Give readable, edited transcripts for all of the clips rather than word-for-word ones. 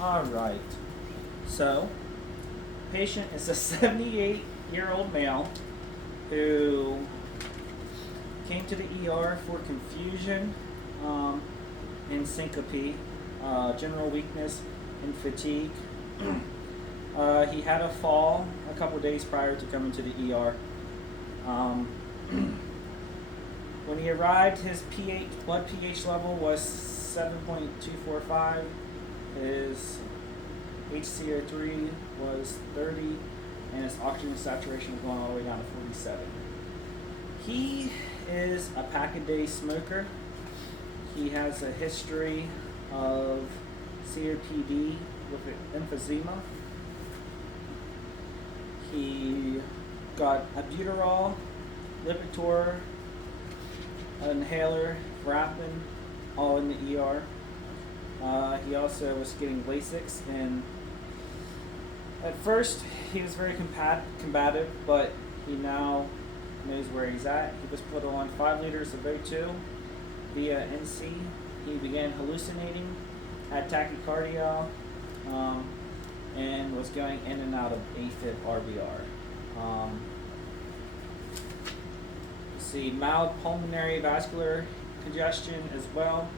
All right. So, patient is a 78-year-old male who came to the ER for confusion and syncope, general weakness, and fatigue. He had a fall a couple days prior to coming to the ER. Um, when he arrived, his blood pH level was 7.245. His HCO3 was 30, and his oxygen saturation was going all the way down to 47. He is a pack-a-day smoker. He has a history of COPD with emphysema. He got albuterol, Lipitor, an inhaler, Verapamil, all in the ER. He also was getting Lasix, and at first he was very combative, but he now knows where he's at. He was put on 5 liters of O2 via NC. He began hallucinating, had tachycardia, and was going in and out of AFib RVR. See, mild pulmonary vascular congestion as well.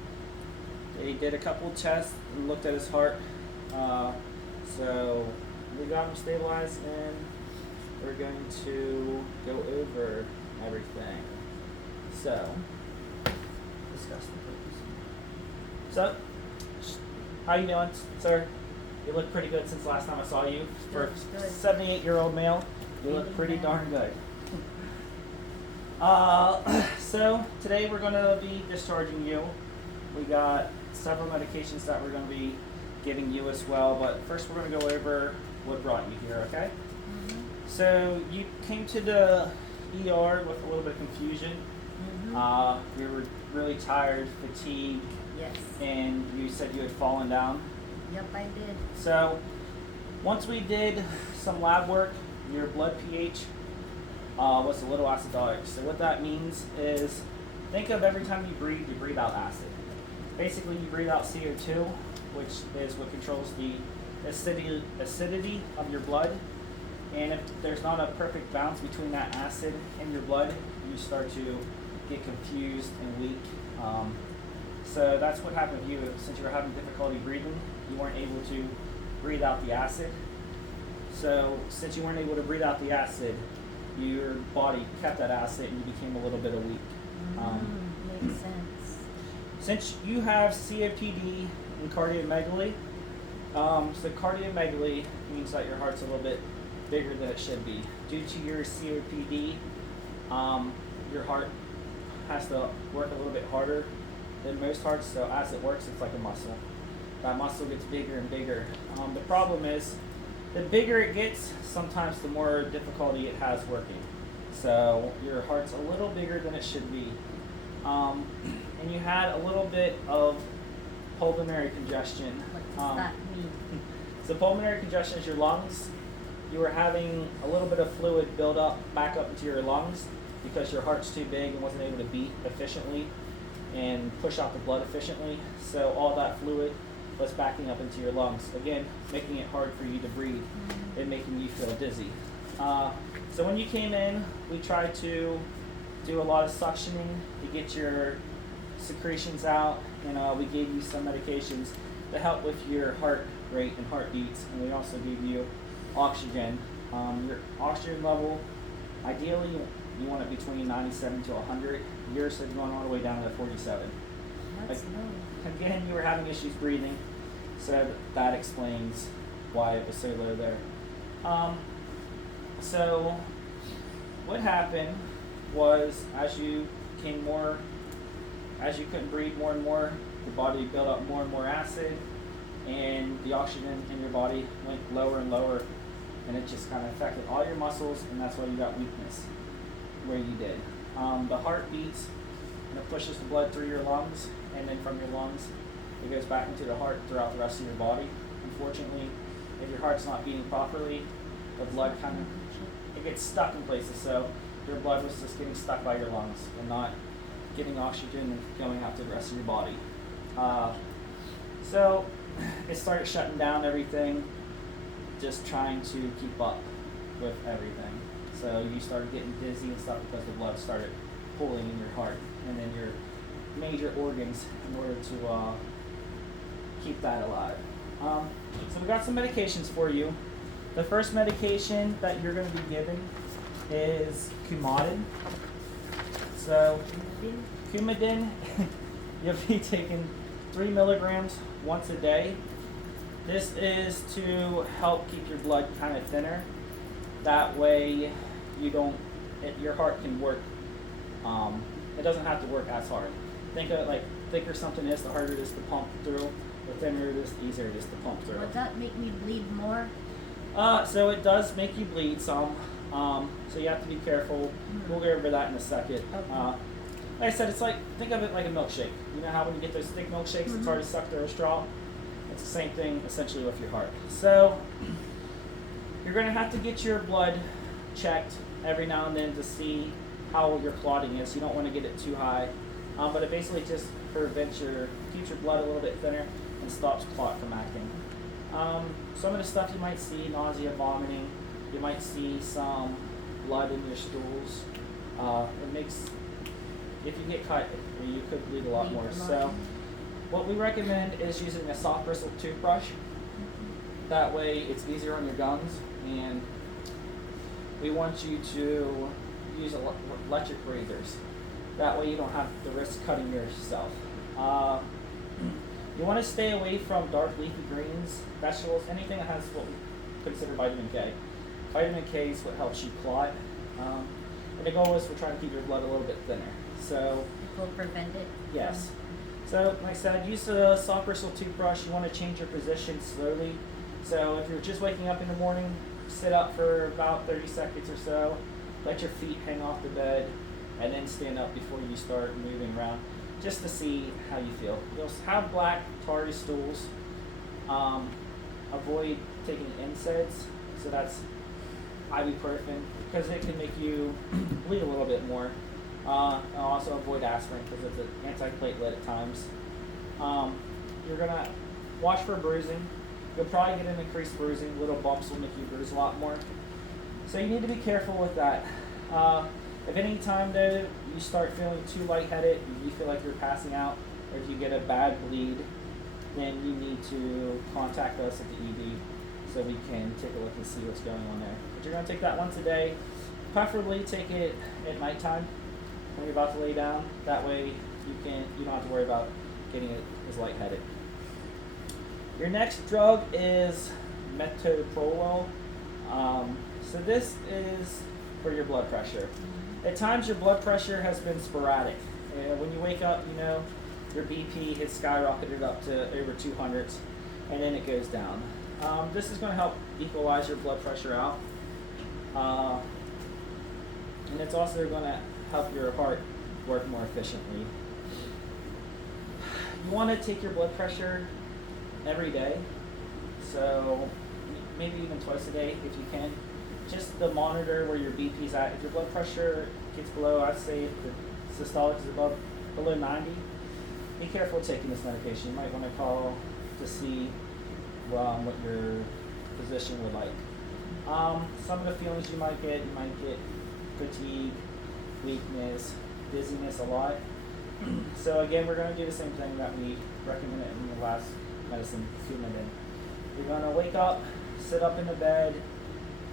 They did a couple tests and looked at his heart. So we got him stabilized, and we're going to go over everything. So, discuss the purpose. So, how you doing, sir? You look pretty good since last time I saw you. For a 78-year-old male, you look pretty darn good. So today we're going to be discharging you. We got several medications that we're going to be giving you as well, but first we're going to go over what brought you here, okay? Mm-hmm. So you came to the ER with a little bit of confusion. Mm-hmm. You were really tired, fatigued. Yes. And you said you had fallen down. Yep, I did. So once we did some lab work, your blood pH was a little acidotic. So what that means is, think of every time you breathe out acid. Basically, you breathe out CO2, which is what controls the acidity of your blood. And if there's not a perfect balance between that acid and your blood, you start to get confused and weak. So that's what happened with you. Since you were having difficulty breathing, you weren't able to breathe out the acid. So since you weren't able to breathe out the acid, your body kept that acid and you became a little bit weak. Makes sense. Since you have COPD and cardiomegaly, so cardiomegaly means that your heart's a little bit bigger than it should be. Due to your COPD, your heart has to work a little bit harder than most hearts, so as it works, it's like a muscle. That muscle gets bigger and bigger. The problem is, the bigger it gets, sometimes the more difficulty it has working. So your heart's a little bigger than it should be. And you had a little bit of pulmonary congestion. What does that mean? So pulmonary congestion is your lungs. You were having a little bit of fluid build up back up into your lungs because your heart's too big and wasn't able to beat efficiently and push out the blood efficiently. So all that fluid was backing up into your lungs, again making it hard for you to breathe and making you feel dizzy. So when you came in, we tried to do a lot of suctioning to get your secretions out, and we gave you some medications to help with your heart rate and heartbeats, and we also gave you oxygen. Your oxygen level, ideally you want it between 97 to 100. Yours is going all the way down to 47. That's low. Again, you were having issues breathing, so that explains why it was so low there. So what happened was, as you couldn't breathe more and more, your body built up more and more acid, and the oxygen in your body went lower and lower, and it just kind of affected all your muscles, and that's why you got weakness where you did. The heart beats, and it pushes the blood through your lungs, and then from your lungs, it goes back into the heart throughout the rest of your body. Unfortunately, if your heart's not beating properly, the blood it gets stuck in places, so your blood was just getting stuck by your lungs and not getting oxygen and going out to the rest of your body. So it started shutting down everything, just trying to keep up with everything. So you started getting dizzy and stuff because the blood started pooling in your heart and then your major organs in order to keep that alive. So we got some medications for you. The first medication that you're going to be given is Coumadin. So Coumadin, you'll be taking 3 milligrams once a day. This is to help keep your blood kind of thinner. That way you don't, your heart can work, it doesn't have to work as hard. Think of it like, thicker something is, the harder it is to pump through. The thinner it is, the easier it is to pump through. Would that make me bleed more? So it does make you bleed some. So you have to be careful. We'll go over that in a second. Okay. Like I said, it's like, think of it like a milkshake. You know how when you get those thick milkshakes, it's hard to suck through a straw? It's the same thing essentially with your heart. So you're going to have to get your blood checked every now and then to see how your clotting is. You don't want to get it too high. But it basically just keeps your blood a little bit thinner and stops clot from acting. Some of the stuff you might see, nausea, vomiting, you might see some blood in your stools. It makes, if you get cut, you could bleed a lot more. So what we recommend is using a soft bristle toothbrush. That way it's easier on your gums, and we want you to use electric breathers. That way you don't have the risk cutting yourself. You want to stay away from dark leafy greens, vegetables, anything that has what we consider vitamin K. Vitamin K is what helps you clot. And the goal is we're trying to keep your blood a little bit thinner. So It will prevent it? yes. So like I said, use a soft bristle toothbrush. You want to change your position slowly. So if you're just waking up in the morning, sit up for about 30 seconds or so. Let your feet hang off the bed, and then stand up before you start moving around, just to see how you feel. You'll have black, tarry stools. Avoid taking NSAIDs, so that's ibuprofen, because it can make you bleed a little bit more. And also avoid aspirin, because it's an antiplatelet at times. You're going to watch for bruising. You'll probably get an increased bruising. Little bumps will make you bruise a lot more. So you need to be careful with that. If any time though you start feeling too lightheaded, you feel like you're passing out, or if you get a bad bleed, then you need to contact us at the ED so we can take a look and see what's going on there. But you're going to take that once a day. Preferably take it at nighttime when you're about to lay down. That way you don't have to worry about getting it as lightheaded. Your next drug is metoprolol. So this is for your blood pressure. At times your blood pressure has been sporadic. When you wake up, you know, your BP has skyrocketed up to over 200s, and then it goes down. This is going to help equalize your blood pressure out. And it's also going to help your heart work more efficiently. You want to take your blood pressure every day, so maybe even twice a day if you can, just to monitor where your BP is at. If your blood pressure gets below, I'd say if the systolic is below 90, be careful taking this medication. You might want to call to see what your physician would like. Some of the feelings you might get fatigue, weakness, dizziness a lot. So again, we're going to do the same thing that we recommended in the last medicine, Coumadin. You're going to wake up, sit up in the bed,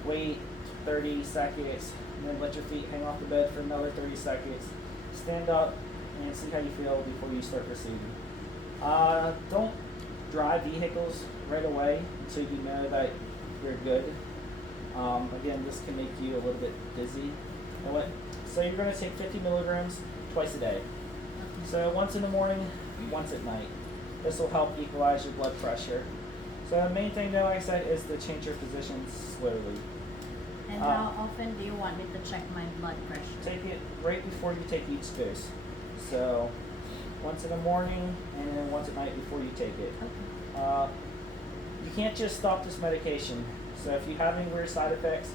wait 30 seconds, and then let your feet hang off the bed for another 30 seconds. Stand up and see how you feel before you start proceeding. Don't drive vehicles right away until you know that you're good. Again, this can make you a little bit dizzy. So you're going to take 50 milligrams twice a day. So once in the morning, once at night. This will help equalize your blood pressure. So the main thing, though, like I said, is to change your position slowly. And how often do you want me to check my blood pressure? Take it right before you take each dose. So once in the morning and then once at night before you take it. Okay. You can't just stop this medication. So if you have any weird side effects,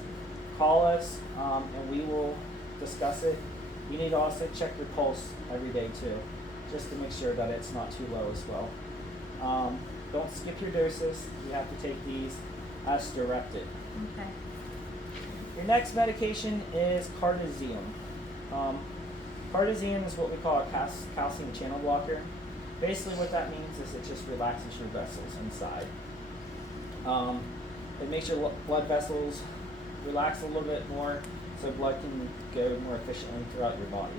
call us and we will discuss it. You need to also check your pulse every day too, just to make sure that it's not too low as well. don't skip your doses. You have to take these as directed. Okay. Your next medication is Cardazium. Cardazium is what we call a calcium channel blocker. Basically what that means is it just relaxes your vessels inside. It makes your blood vessels relax a little bit more so blood can go more efficiently throughout your body.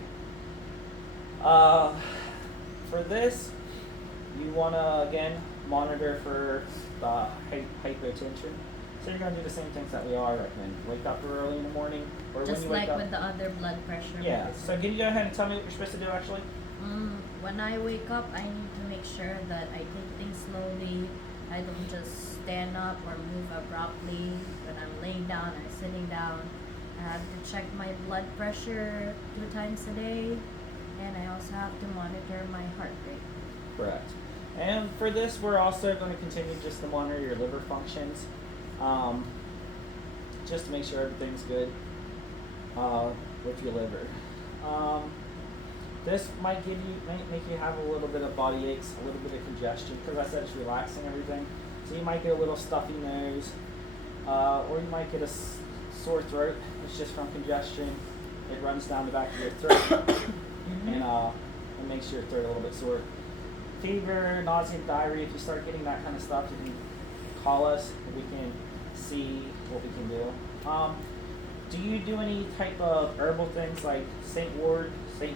For this, you want to, again, monitor for hypotension. So you're going to do the same things that we all recommend. Wake up early in the morning, or Just when you wake like up. with the other blood pressure. Yeah. medicine. So can you go ahead and tell me what you're supposed to do actually? When I wake up, I need to make sure that I take things slowly. I don't just stand up or move abruptly. When I'm laying down or sitting down, I have to check my blood pressure 2 times a day, and I also have to monitor my heart rate. Correct. And for this, we're also going to continue just to monitor your liver functions, just to make sure everything's good with your liver. This might make you have a little bit of body aches, a little bit of congestion, because I said it's relaxing everything. So you might get a little stuffy nose, or you might get a sore throat. It's just from congestion. It runs down the back of your throat, and it makes your throat a little bit sore. Fever, nausea, diarrhea. If you start getting that kind of stuff, you can call us. We can see what we can do. Do you do any type of herbal things like St.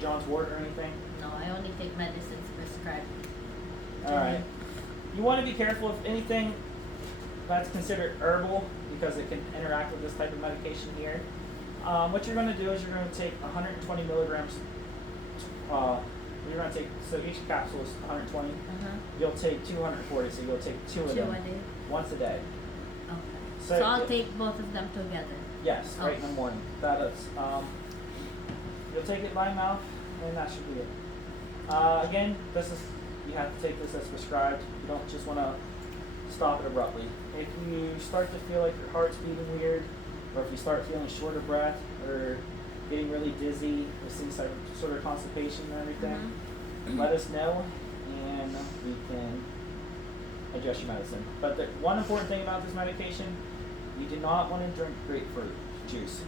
John's wort or anything? No, I only take medicines prescribed. All right. You want to be careful if anything that's considered herbal because it can interact with this type of medication here. What you're going to do is you're going to take 120 milligrams. You're going to take, so each capsule is 120. You'll take 240, so you'll take 2 of 2 them a day? once a day. Okay. So So I'll take both of them together. Yes, right in Okay. the morning. That is. You'll take it by mouth, and that should be it. Again, you have to take this as prescribed. You don't just want to stop it abruptly. If you start to feel like your heart's beating weird, or if you start feeling short of breath, or getting really dizzy, with some sort of constipation and everything, let us know, and we can adjust your medicine. But the one important thing about this medication, you do not want to drink grapefruit juice.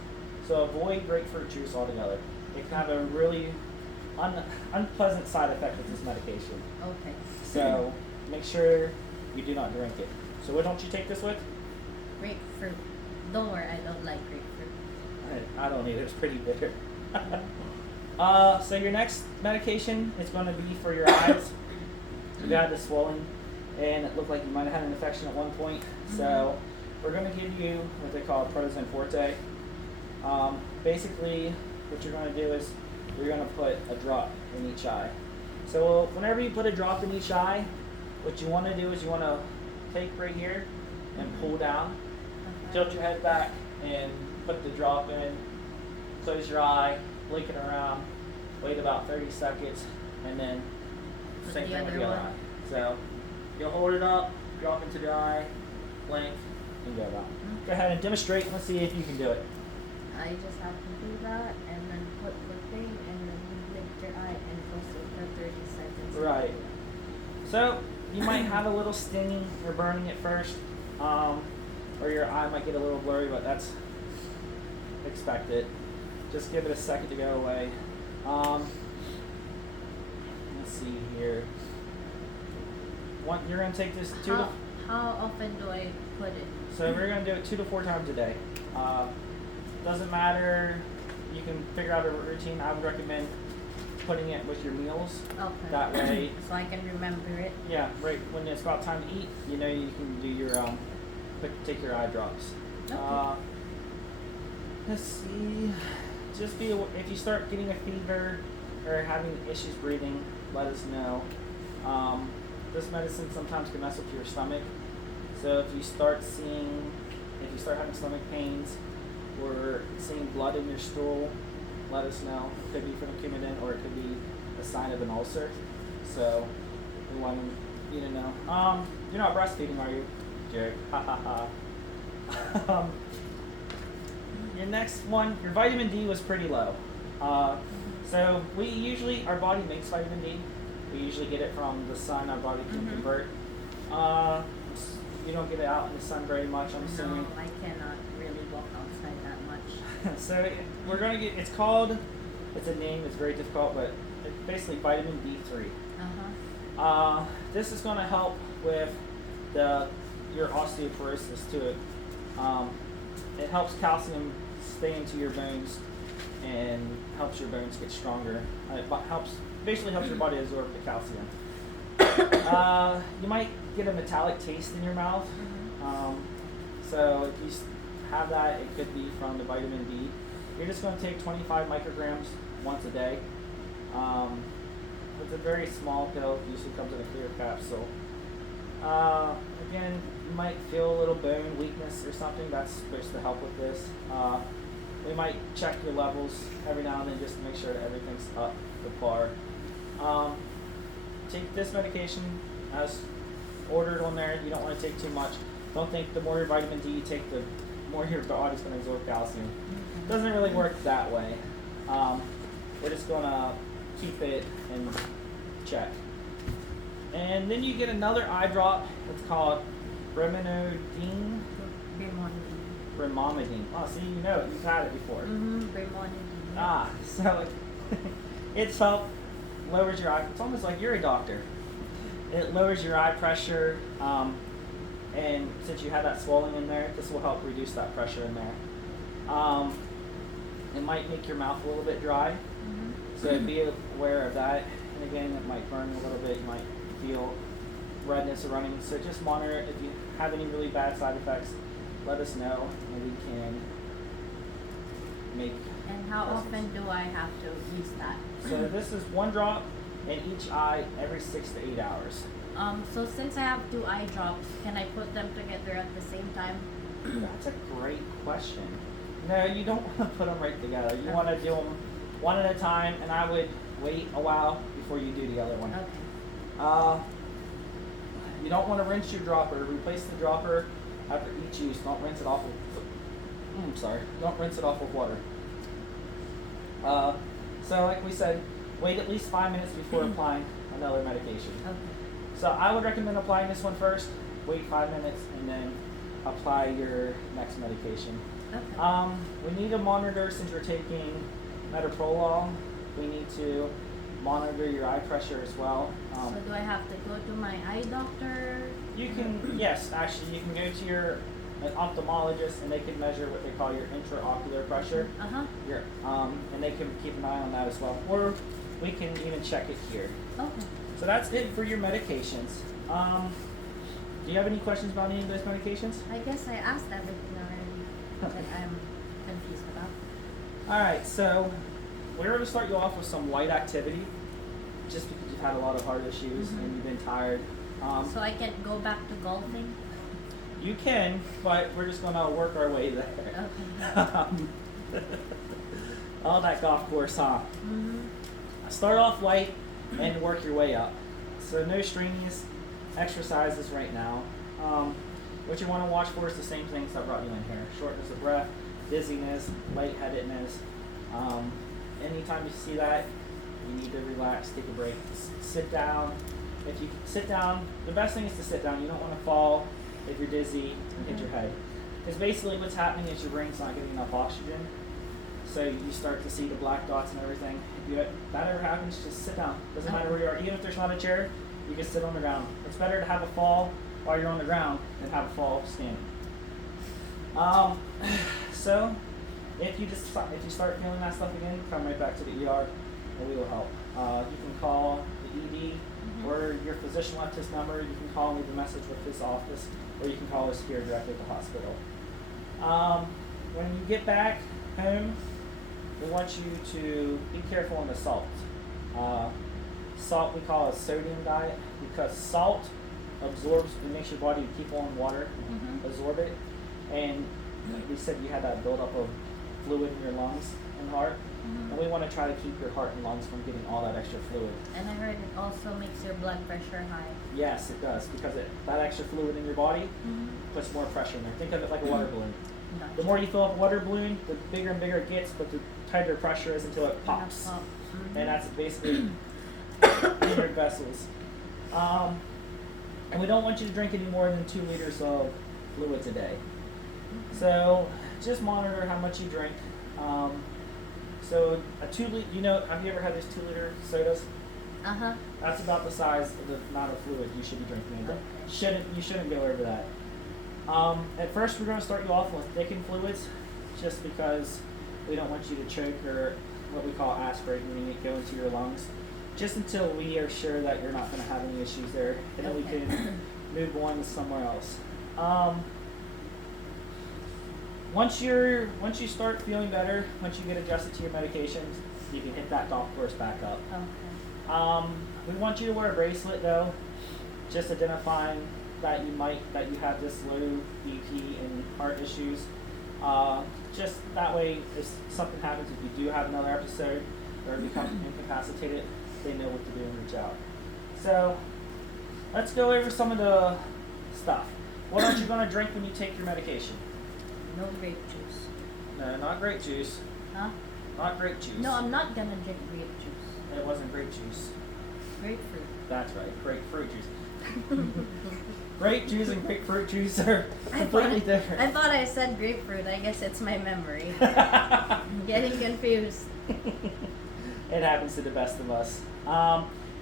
So avoid grapefruit juice altogether. It can have a really unpleasant side effect with this medication. Okay. So make sure you do not drink it. So what don't you take this with? Grapefruit. Don't worry, I don't like grapefruit. I don't either. It's pretty bitter. So your next medication is going to be for your eyes. You had the swelling, and it looked like you might have had an infection at one point. So we're going to give you what they call Prozac Forte. Basically, what you're going to do is you're going to put a drop in each eye. So whenever you put a drop in each eye, what you want to do is you want to take right here and pull down, tilt your head back, and put the drop in. Close your eye, blink it around, wait about 30 seconds, and then Put same the thing with other the other one. eye. So you'll hold it up, drop into the eye, blink, and go down. Go ahead and demonstrate. Let's see if you can do it. I just have to do that and then put the thing and then you blink your eye and close it for 30 seconds. Right. So you might have a little stinging or burning at first, or your eye might get a little blurry, but that's expected. Just give it a second to go away. Let's see here. You're going to take this How often do I put it? So we're going to do it 2 to 4 times a day. Doesn't matter. You can figure out a routine. I would recommend putting it with your meals. Okay. That way, So I can remember it. yeah, right when it's about time to eat, you know you can do your take your eye drops. Okay. Let's see. Just if you start getting a fever or having issues breathing, let us know. This medicine sometimes can mess with your stomach. So if you start having stomach pains or seeing blood in your stool, let us know. It could be from a Coumadin, or it could be a sign of an ulcer. So we want you to know. You're not breastfeeding, are you, Jared? Ha ha ha. Your next one, your vitamin D was pretty low. So our body makes vitamin D. We usually get it from the sun. Our body can convert. get it out in the sun very much, I'm assuming. No, I cannot really walk outside that much. So we're gonna get. It's a name. It's very difficult, but it's basically vitamin D3. This is gonna help with your osteoporosis too. It helps calcium stay into your bones and helps your bones get stronger. It basically helps your body absorb the calcium. You might get a metallic taste in your mouth. So if you have that, it could be from the vitamin D. You're just going to take 25 micrograms once a day. It's a very small pill. It usually comes in a clear capsule. Again, you might feel a little bone weakness or something. That's supposed to help with this. We might check your levels every now and then just to make sure that everything's up to par. Take this medication as ordered on there. You don't want to take too much. Don't think the more your vitamin D you take, the more your body's going to absorb calcium. It doesn't really work that way. We're just going to keep it in check. And then you get another eye drop. It's called Brimonidine. Brimonidine. Oh, see, you know it. You've had it before. Brimonidine. So it's lowers your eye. It's almost like you're a doctor. It lowers your eye pressure, and since you have that swelling in there, this will help reduce that pressure in there. It might make your mouth a little bit dry, so be aware of that. And again, it might burn a little bit. You might feel redness or running. So just monitor it. If you have any really bad side effects, let us know, and we can make. And how often do I have to use that? So this is one drop in each eye every 6 to 8 hours. So since I have 2 eye drops, can I put them together at the same time? That's a great question. No, you don't want to put them right together. You want to do them one at a time, and I would wait a while before you do the other one. Okay. You don't want to rinse your dropper. Replace the dropper after each use. Don't rinse it off with. Don't rinse it off with water. So like we said, wait at least 5 minutes before applying another medication. Okay. So I would recommend applying this one first, wait 5 minutes, and then apply your next medication. Okay. We need to monitor, since you're taking metoprolol, we need to monitor your eye pressure as well. So do I have to go to my eye doctor? You can, yes, actually, you can go to an ophthalmologist, and they can measure what they call your intraocular pressure. And they can keep an eye on that as well. Or we can even check it here. Okay. So that's it for your medications. Do you have any questions about any of those medications? I guess I asked everything already that I'm confused about. Alright, so we're going to start you off with some light activity, just because you've had a lot of heart issues and you've been tired. So I can go back to golfing? You can, but we're just going to work our way there. Okay. Oh, that golf course, huh? Start off light and work your way up. So no strenuous exercises right now. What you want to watch for is the same things that brought you in here. Shortness of breath, dizziness, lightheadedness. Anytime you see that, you need to relax, take a break, sit down. If you sit down, the best thing is to sit down. You don't want to fall if you're dizzy and hit your head. Because basically what's happening is your brain's not getting enough oxygen. So you start to see the black dots and everything. If that ever happens, just sit down. Doesn't matter where you are. Even if there's not a chair, you can sit on the ground. It's better to have a fall while you're on the ground than have a fall standing. So if you start feeling that stuff again, come right back to the ER and we will help. You can call the ED or your physician left his number. You can call and leave a message with his office, or you can call us here directly at the hospital. When you get back home, we want you to be careful on the salt. Salt we call a sodium diet, because salt absorbs, it makes your body keep on water, absorb it. And like we said, you had that buildup of fluid in your lungs and heart. And we want to try to keep your heart and lungs from getting all that extra fluid. And I heard it also makes your blood pressure high. Yes, it does, because that extra fluid in your body puts more pressure in there. Think of it like a water balloon. Gotcha. The more you fill up a water balloon, the bigger and bigger it gets, but the tighter pressure is until it pops. And that's basically in your vessels. And we don't want you to drink any more than 2 liters of fluids a day. So just monitor how much you drink. So a 2 liter, have you ever had these 2 liter sodas? Uh-huh. That's about the size of the amount of fluid you should be drinking. Okay. You shouldn't go over that. At first, we're going to start you off with thickened fluids, just because we don't want you to choke or what we call aspirate, meaning it go into your lungs. Just until we are sure that you're not going to have any issues there, and then we Okay. can move on to somewhere else. Once you start feeling better, once you get adjusted to your medications, you can hit that golf course back up. Okay. We want you to wear a bracelet though, just identifying that you have this low BP and heart issues. Just that way, if something happens, if you do have another episode or become incapacitated, they know what to do and reach out. So let's go over some of the stuff. What aren't you going to drink when you take your medication? No grape juice. No, not grape juice. Huh? Not grape juice. No, I'm not gonna drink grape juice. It wasn't grape juice. Grapefruit. That's right, grapefruit juice. Grape juice and grapefruit juice are completely different. I thought I said grapefruit. I guess it's my memory. I'm getting confused. It happens to the best of us.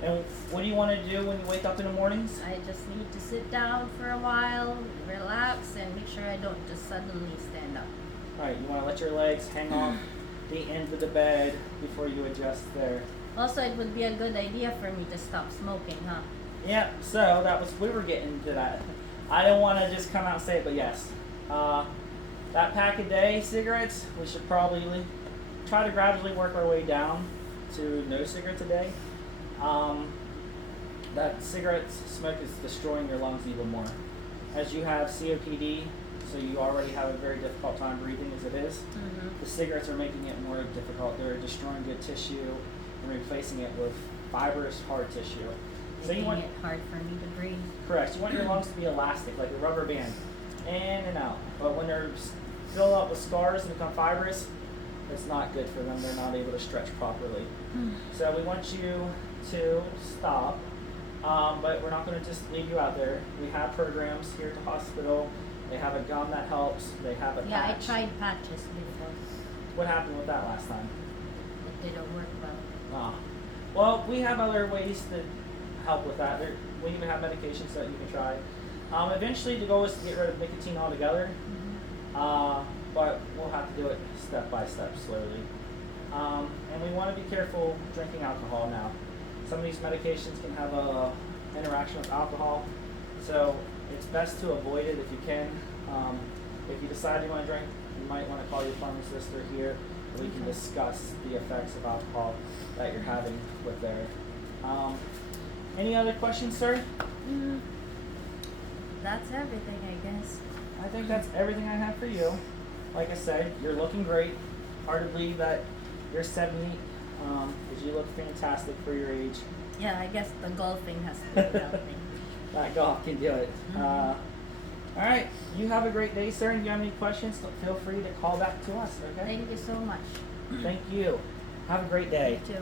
And what do you want to do when you wake up in the mornings? I just need to sit down for a while, relax, and make sure I don't just suddenly stand up. All right, you want to let your legs hang off the end of the bed before you adjust there. Also, it would be a good idea for me to stop smoking, huh? Yeah, so we were getting to that. I don't want to just come out and say it, but yes. That pack a day cigarettes, we should probably try to gradually work our way down to no cigarettes a day. That cigarettes smoke is destroying your lungs even more. As you have COPD, so you already have a very difficult time breathing as it is, the cigarettes are making it more difficult. They're destroying good tissue and replacing it with fibrous hard tissue. So Making you want it hard for me to breathe. correct. You want your lungs to be elastic, like a rubber band, in and out. But when they're filled up with scars and become fibrous, it's not good for them. They're not able to stretch properly. So we want you to stop, but we're not going to just leave you out there. We have programs here at the hospital. They have a gum that helps. They have a Yeah, patch. I tried patches before. What happened with that last time? It didn't work well. Ah. Well, we have other ways to help with that. We even have medications that you can try. Eventually, the goal is to get rid of nicotine altogether, but we'll have to do it step by step, slowly. And we want to be careful drinking alcohol now. Some of these medications can have a interaction with alcohol, so it's best to avoid it if you can. If you decide you want to drink, you might want to call your pharmacist or here, and we can discuss the effects of alcohol that you're having with there. Any other questions, sir? That's everything, I guess. I think that's everything I have for you. Like I said, you're looking great. Hard to believe that you're 70, because you look fantastic for your age. Yeah, I guess the golfing has to be helping. That golf can do it. All right, you have a great day, sir. And if you have any questions, feel free to call back to us, okay? Thank you so much. Thank you. Have a great day. You too.